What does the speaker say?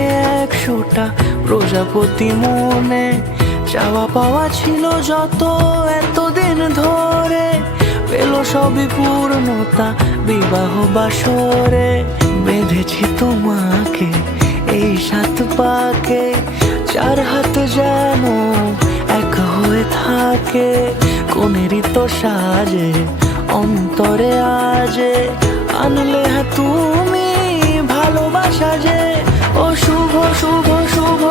পেলে 100টা প্রজাপতি মনে, চাওয়া পাওয়া ছিল যত এতদিন ধরে, পেল সবই পূর্ণতা বিবাহ বাসরে। বেঁধেছি তোমাকে এই 7 পাকে, 4 হাত যেন এক হয়ে থাকে, কোনেরই তো সাজে অন্তরে আজে, আনলে হ্যাঁ তুমি ভালোবাসা যে। ও শুভ শুভ শুভ